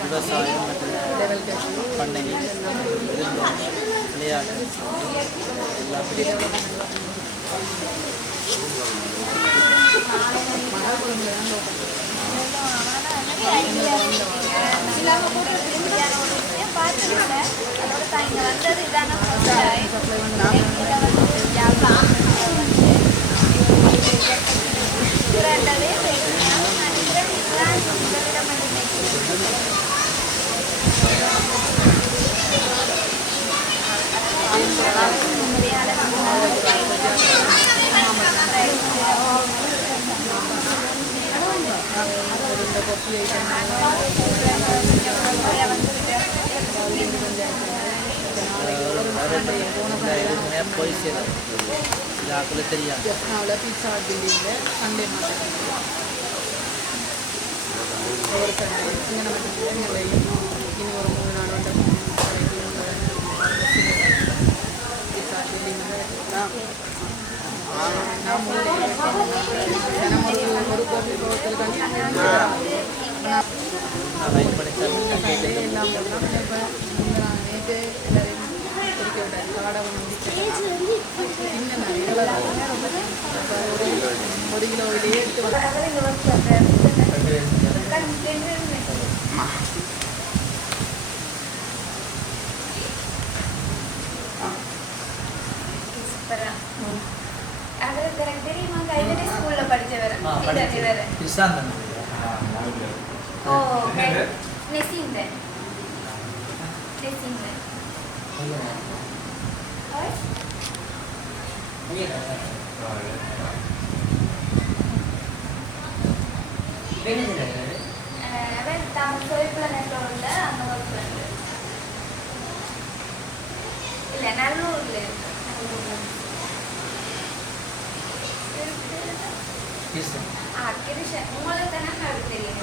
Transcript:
விவசாயம் மற்றும் பண்ணை விளையாட்டு போய் சேரும் ஆக்களை தெரியாது பீட்சா பில்டிங்கில் சண்டே மார்க்கெட் ஒவ்வொரு சண்டே இங்கே நம்ம இனி ஒரு 3 நாள் வந்து பீட்சா பில்டிங்கில் ஒரு கோபி போகிறதுக்காண்டி எல்லாம் போடலாம் இப்போ நேற்று எல்லாரையும் குடிக்க விட்டார் காடை ஒரு கிலோவிலேயே 8 தெரியுமா கைதறி ஸ்கூல்ல படிச்சவர் நெசிந்தன் சோழிப்புல அந்த ஒர்க் பண்றது இல்ல நல்லூர்ல கிருஷ்ணன் உங்களுக்கு தானே தெரியும்